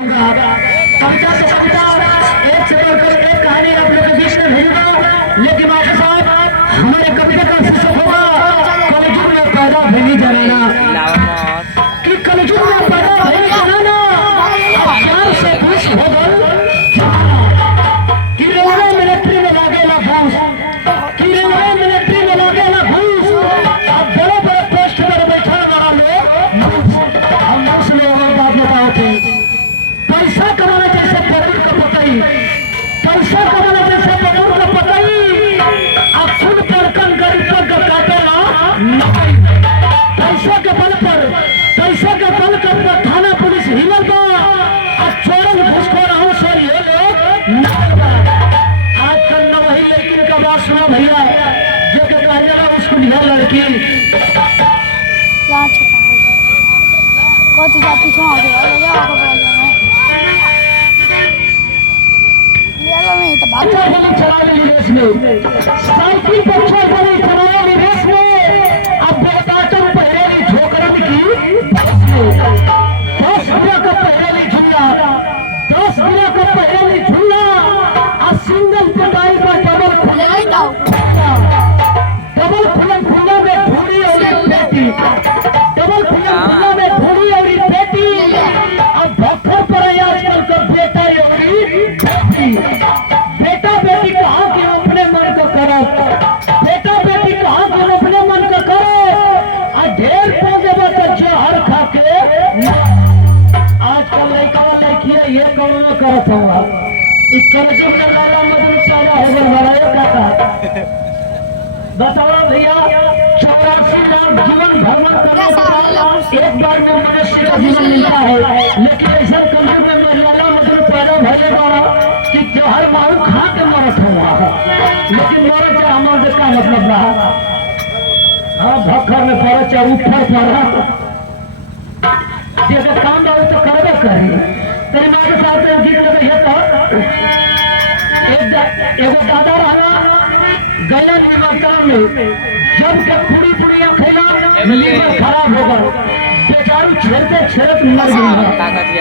कविता से कविता एक से बढ़कर एक कहानी आप लोग के बीच में भेजूंगा। लेकिन मास्टर साहब हमारे कविता का शीर्षक होगा कलयुग में पैदा भूमि जनाना। कि कलयुग में पैदा भूमि जनाना प्यार से खुश हो गल कि रेलवे मिलिट्री में लागेला घूस, कि रेलवे मिलिट्री में लागेला घूस। अब बड़े बड़े पोस्ट पर बैठा वाला लोग हम उस लोगों बात बताते पैसा कमाना जैसे बबूल का पतई, पैसा कमाना जैसे बबूल का पतई। अब खुद पड़कन गरीब का काटेला नकई। पैसा के बल पर थाना पुलिस हिलल बा। अब चोरन घुसखोर हूँ सर ये लोग नकल बा। आजकल न वही लेकिन का बात सुना भैया जो के काजला स्कूल है लड़की कौन जा पीछे आ गया ले जाओ को बोल रहे हैं ले लो नहीं तो बात चलाने रेस में साइकिल पर चलाने रेस में अब बेटाटन पहरेली ठोकरन की बस में 10 गुना का पहरेली झूला, 10 गुना का पहरेली झूला और सिंगल पटाई पर डबल खुलन खुला में धूड़ी और पेटी, डबल खुलन खुला में धूड़ी और पेटी। अब भक्खर पर आजकल का बेटा और बेटी, बेटा बेटी कहा कि अपने मन को करो, बेटा बेटी कहा कि अपने मन को करो। और ढेर पौधे बता जहर खा के आजकल लड़का लड़कियां ये कौन में करत हुआ इक्कर जो लाला मदन पैदा हो गया हमारा काका। बताओ भैया 84 लाख जीवन भ्रमण करने के बाद एक बार में मनुष्य का जीवन मिलता है। लेकिन ऐसा कलयुग में लाला मदन पैदा भले बड़ा कि जहर मारू खा के मरत हुआ है। लेकिन मरत चाहे हमारे का मतलब रहा हाँ भक्खर में पड़ा चाहे ऊपर पड़ा जैसे काम रहा तो करबे करे। तेरे माँ के साथ गीत लगे तो एगो दादा रहा गया निमंत्रण में जब के पूरी पूरी खेला लीवर खराब हो गया बेचारू छेड़ते छेड़त मर गई।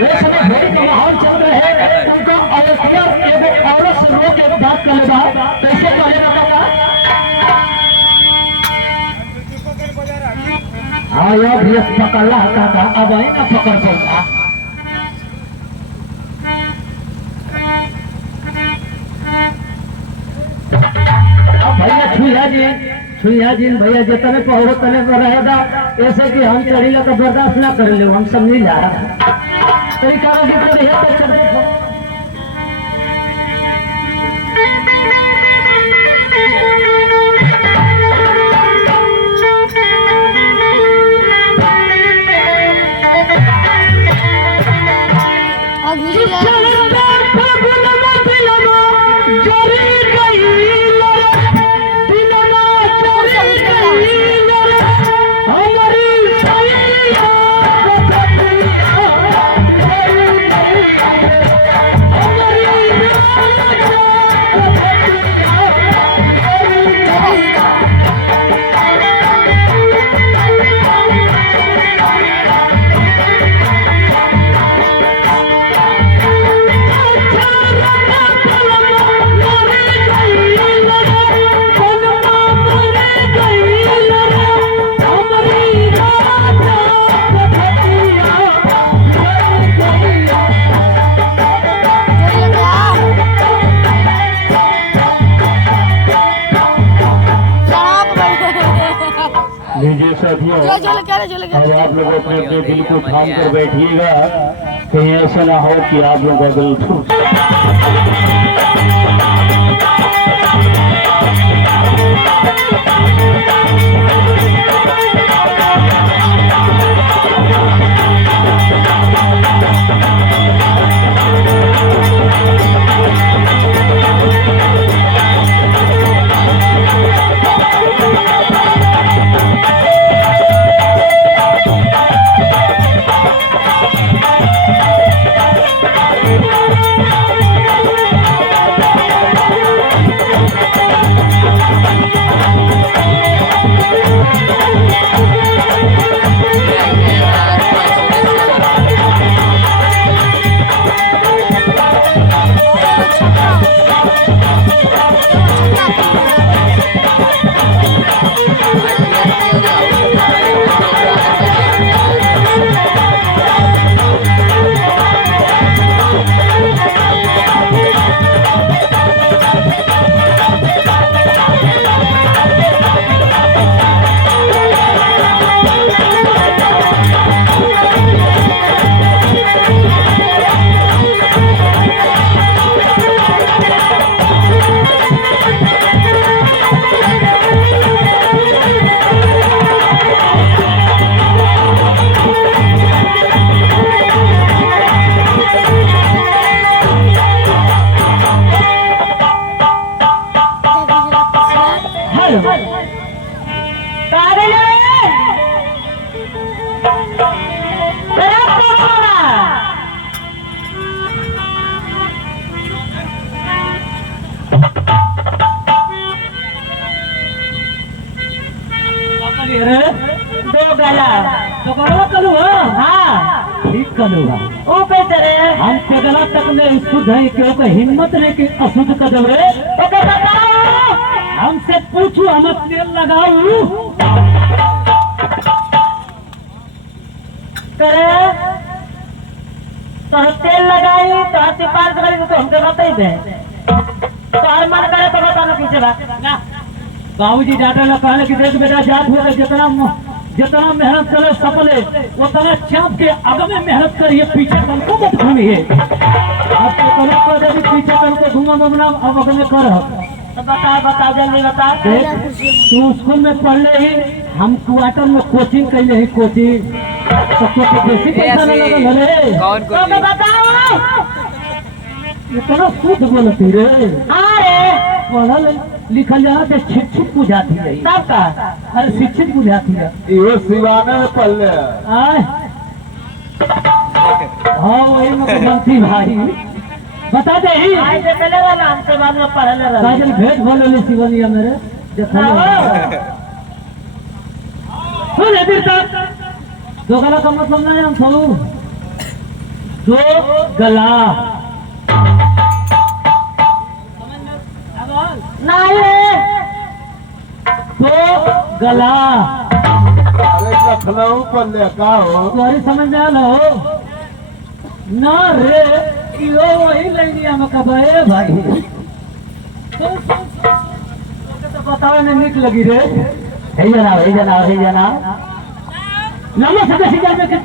उस समय होली का माहौल चल रहा है उनका अवस्था एगो औरत से रो के बात कर लेगा कैसे कहेगा काका। हाँ यार ये पकड़ा काका अब आई ना पकड़ पाऊंगा। भैया छुइया जी भैया जितने पहो तने पर रहेगा ऐसे कि हम चढ़ेगा तो बर्दाश्त ना कर ले हम सब नहीं जा तरीका अब आप लोग अपने अपने दिल को थाम कर बैठिएगा कहीं ऐसा ना हो कि आप लोग अगल है। तो बड़वा कलू हाँ ठीक कलू ओ कैसे रे हम पगला तक में शुद्ध है क्योंकि हिम्मत नहीं कि अशुद्ध कर दो रे ओके बताओ हमसे पूछू हम तेल लगाऊ करे तो तेल लगाई तो हाथी पार करेंगे तो हमको बता ही दे तो हर मन करे तो बताना पीछे बात बाबूजी डाटा लगा कहले कि देख बेटा जात हो जितना मेहनत करे सफले उतना चाप के आगे में मेहनत करिए पीछे कल को मत घूमिए आपको तरफ पर यदि पीछे कल को घूमा ममना अब अगले कर तो बता जल्दी बता तू स्कूल में पढ़ ले ही हम क्वार्टर में कोचिंग कर ले ही कोचिंग तो कुछ बेसी पैसा न लगल रे कौन बताओ इतना शुद्ध बोलती रे अरे पढ़ल लिखल जाना तो शिक्षित बुझाती है तब का अरे शिक्षित बुझाती है ये सिवाने में पढ़ ले आए हाँ वही में गलती भाई बता दे ही आई देखले वाला हमसे बाद में पढ़ले रहा काजल भेंट बोले सिवनिया मेरे देखले सुन इधर तक दो गला का मतलब नहीं हम सब दो गला नहीं दो गला अरे लखनऊ पढ़ ले का हो तुम्हारी समझ में आलो ना रे यो वही लाइनिया में कब है भाई तो बताओ ना निक लगी रे हे जना लम्बा सदा सीधा में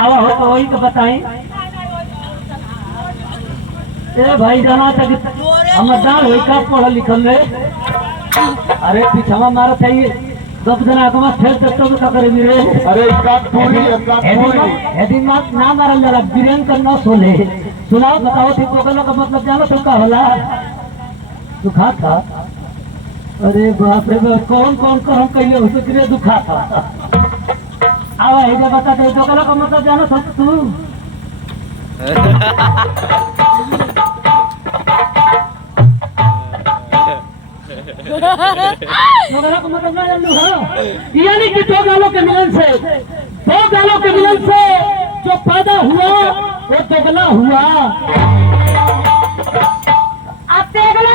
आवा हो तो वही तो बताएं ए भाई जाना तक हम दाल होई का पढ़ा लिखल रे अरे पीछवा मारत है ये दब जना को मत फेल सकते तो करे रे अरे यदि मत ना मारल जरा बीरेन कर न सोले सुनाओ बताओ ठीक कोकला का मतलब जानो तो का होला दुखा था अरे बाप रे बाप कौन कौन करम कइले हो तो दुखा था आवा हे जे बता दे कोकला का मतलब जानो तो तू यानी कि दो गालों के मिलन से जो पैदा हुआ वो दोगला हुआ अब देख ले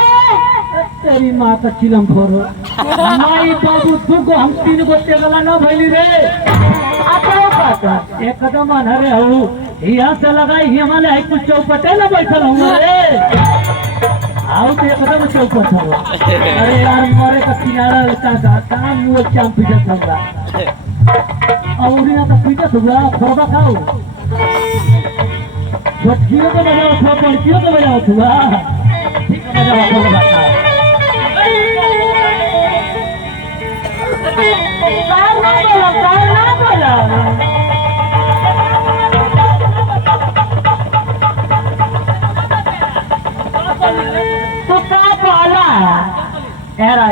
तेरी माँ का चिलम फोरो माई बाबू तू को हम तीन को तेगला ना भैली रे एक कदम अनहरे हूँ यहाँ से लगाई हमारे कुछ चौपटे ना बैठल हूँ रे आओ तो एकदम चौपट हो अरे यार मारे का किनारा का कहाँ मुँह चाम पीछा था और यहाँ तो पीछा था थोड़ा खाओ छोटकियों को बजाओ थोड़ा बड़कियों को बजाओ थोड़ा ठीक है बजाओ थोड़ा बात ना बोला तो क्या बोला हेरा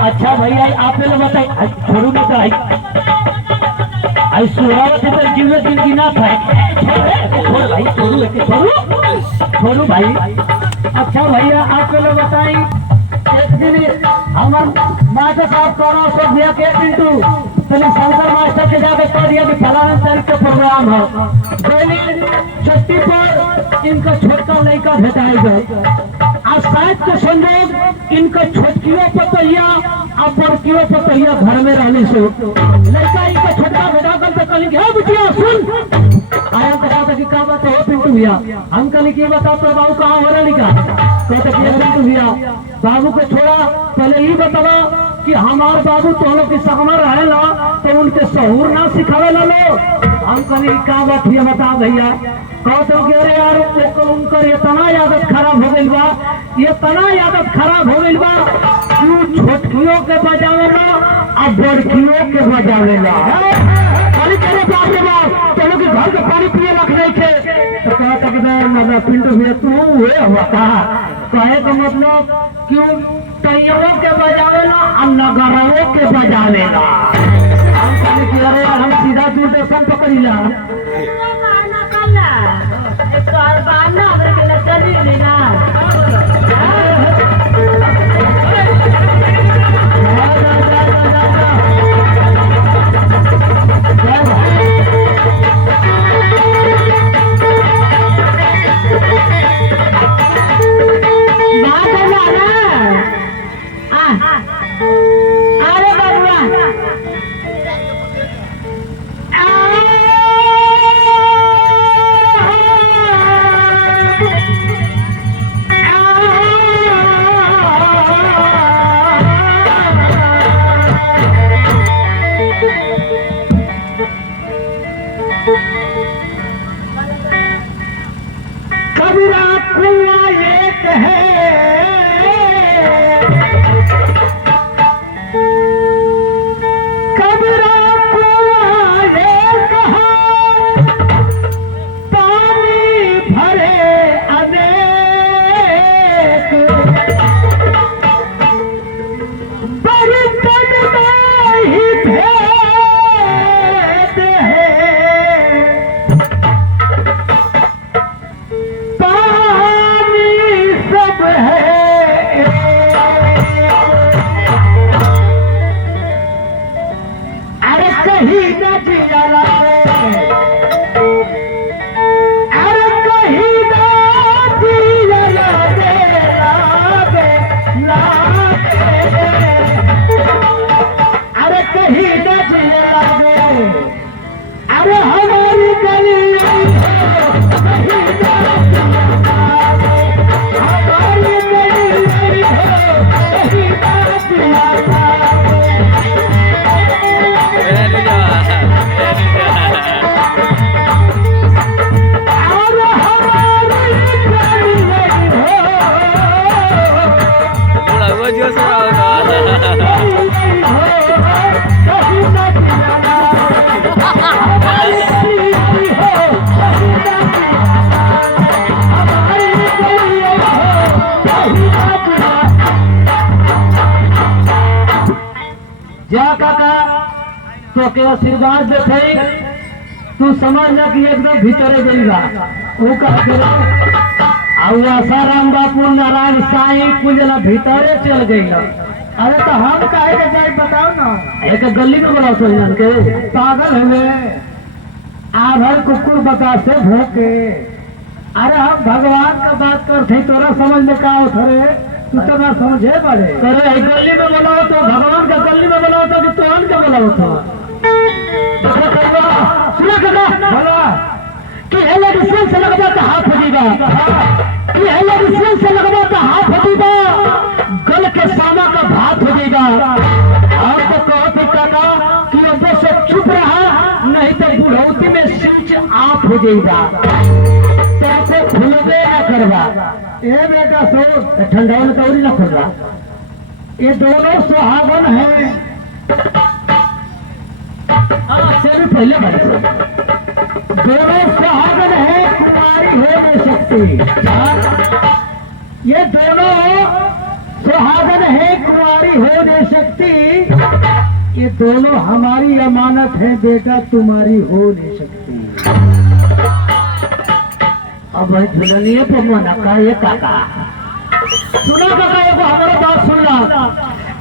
अच्छा भैया आप लोग बताइए छोड़ू नहीं तो आई सोरावती पर जीवन दिन की ना था छोड़ भाई छोड़ू भाई अच्छा भैया आप लोग बताइए एक दिन हमार मास्टर साहब करो सब दिया के पिंटू पहले शंकर मास्टर के जाके कह दिया कि फलाना तारीख का प्रोग्राम है छुट्टी पर इनका छोटा लड़का भेटाएगा आज शायद के संयोग इनका छोटकियों पतैया और बड़कियों पतैया घर में रहने से लड़का इनका छोटा भेटा कर तो कल क्या बिटिया सुन आया कहा था कि क्या बात है पिंटू भैया हम कल की बताओ तो बाबू कहाँ हो रहा लिखा कहते कि पिंटू भैया बाबू को छोड़ा पहले ही बतावा कि हमारे बाबू तो लोग सहमा रहेला तो उनके सहूर ना सिखावे ला लो हम कहीं क्या बात है बता भैया कहते कि अरे यार उनकर इतना आदत खराब हो गई बा इतना आदत खराब हो गई बा तू छोटकियों के बजावेला और बड़कियों के बजावेला खाली करे बाप रे बाप चलो कि घर के पानी पिए रख नहीं के तो कहता कि पिंटू भैया तू हुए हुआ कहे का मतलब क्यों तैयारों के बजावेला और नगरों के बजावेला हम सीधा दूरदर्शन पकड़ीला और बाना हमरे के चली लीना अरे बबुआ कबीरा कुआं एक है कबीरा कुआं एक है पानी भरे अनेक बर्तन में ही भेद है पानी सब है अरे कहीं न जिया लागे अरे कहीं न जिया लागे लागे लागे अरे कहीं न जिया लागे अरे हमारी गली कहीं न हमारी गली कहीं न जिया अरे हमारी गली जा काका तो के आशीर्वाद देते तू समझ जा कि एकदम भीतरे गईगा वो कह के और आसाराम बापू नारायण साईं कुंजला भीतरे चल गईला अरे तो हम काहे के जाए बताओ ना एक गली में बोला तो इनन के पागल हवे आभर कुकुर बता से भोके अरे हम भगवान का बात करते तोरा समझ में का उठरे तू तो ना समझे पड़े अरे गली में बोलाओ तो भगवान का गली में बोलाओ तो कि तोहन के बोलाओ तो सुना काका बोला कि इलेक्शन से लगवा तो हाथ फटीबा कि इलेक्शन से लगवा तो हाथ फटीबा गल के सामा का भात हो जाएगा और तो कहो तो काका कि अब से चुप रहा नहीं तो बुढ़ौती में स्विच ऑफ हो जाएगा तो खुलबे न करवा ए बेटा सो ठंडाई में कौरी न खुलवा ये दोनों सुहागन है से भी पहले बड़े दोनों सुहागन है कुमारी हो नहीं सकती ये दोनों सुहागन है कुमारी हो नहीं सकती ये दोनों हमारी अमानत है बेटा तुम्हारी हो नहीं सकती अब झुलनिए पे मना का ये काका सुना काका ये हमारा बात सुनना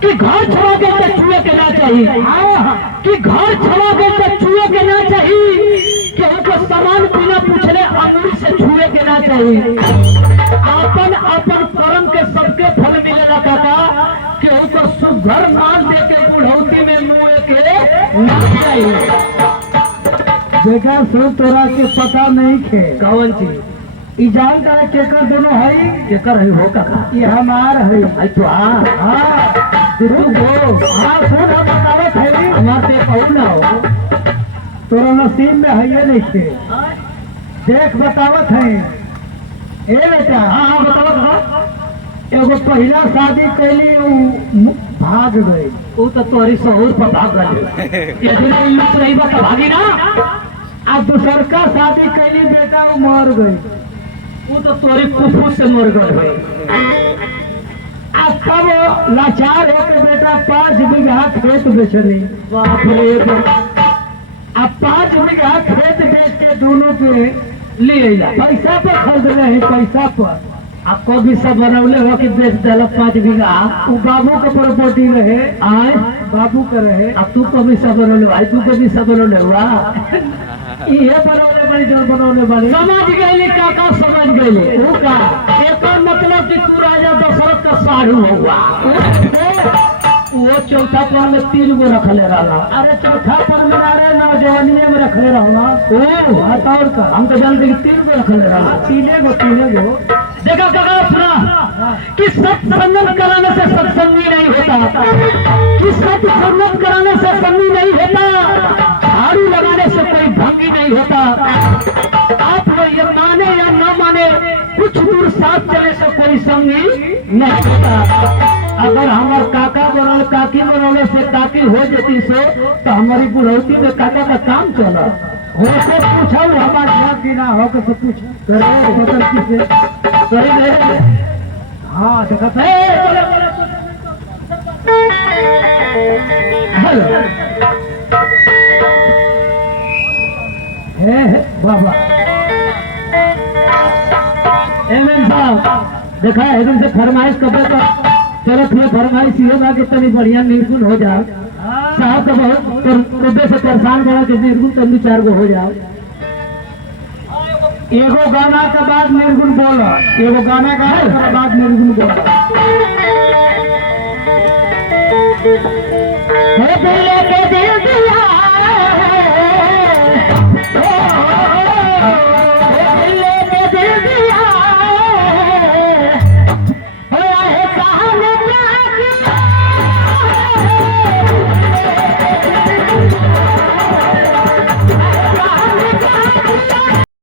कि घर छवा के तो चूहे के ना चाहिए कि घर छवा के तो चूहे के ना चाहिए कि उनको सामान बिना पूछले अंगुली से छुए के ना चाहिए अपन अपन कर्म के सबके फल मिलेला काका कि उनको सुघर मान दे के बुढ़ौती में मुँह के ना चाहिए बेटा सुन तोरा के पता नहीं खे कौन चीज ई जान का केकर दोनों है केकर है हो काका ये हमार है आई तो हां तू गो हां सुन हम बतावत है हमार पे कहू ना हो तोरा नसीब में है ये नहीं थे देख बतावत है ए बेटा हां बतावत है एगो पहला शादी कैली भाग गई वो तो तोरी सहूर पर भाग गई ये दिन लूट रही बात भागी ना अब दूसर का शादी कैली बेटा वो मर गई वो तो तोरी कुफू से मर गए भाई अब तब लाचार हो के बेटा 5 बीघा खेत बेचनी बाप रे अब 5 बीघा खेत बेच के दोनों के ले अइला पैसा पर खरीदले है पैसा पर आ कभी सब बनौले हो कि बेच दिल 5 बीघा वो बाबू के प्रॉपर्टी रहे आए बाबू के रहे आ तू कभी सब बनौले भाई तू कभी सब बनौले हुआ ये बनौले बड़ी जो बनौले बड़ी समझ गए काका समझ गए वो का एक मतलब कि तू राजा दशरथ का साढ़ू हुआ वो चौथा पर में 3 गो रखले रहा अरे चौथा पर में अरे नौजवानिये में रखले रहा ओ हटौर का हम तो जानते कि 3 गो रखले रहा 3 गो देखा काका सुना कि सत्संग कराने से सत्संगी नहीं होता कि सत्संग कराने से संगी नहीं होता झाड़ू लगाने से कोई भंगी नहीं होता आप ये माने या न माने कुछ दूर साथ चले से कोई संगी नहीं होता अगर हमारे काका बनल काकी बनौले से काकी हो जाती सो तो हमारी बुढ़ौती में काका का काम चला हो से पूछा हमारे घर की ना हो के सब कुछ करे बदल किसे करे ले हाँ देखा है बाबा एमएन साहब देखा है से फरमाइश कब तक चलो फिर फरमाइश ये बा कि तनी बढ़िया निर्गुण हो जाओ साहब तो बहुत कब्बे से परेशान बड़ा कि निर्गुण तनी 4 गो हो जाओ एगो गाना के बाद निर्गुण बोलो एगो गाना के बाद निर्गुण बोलो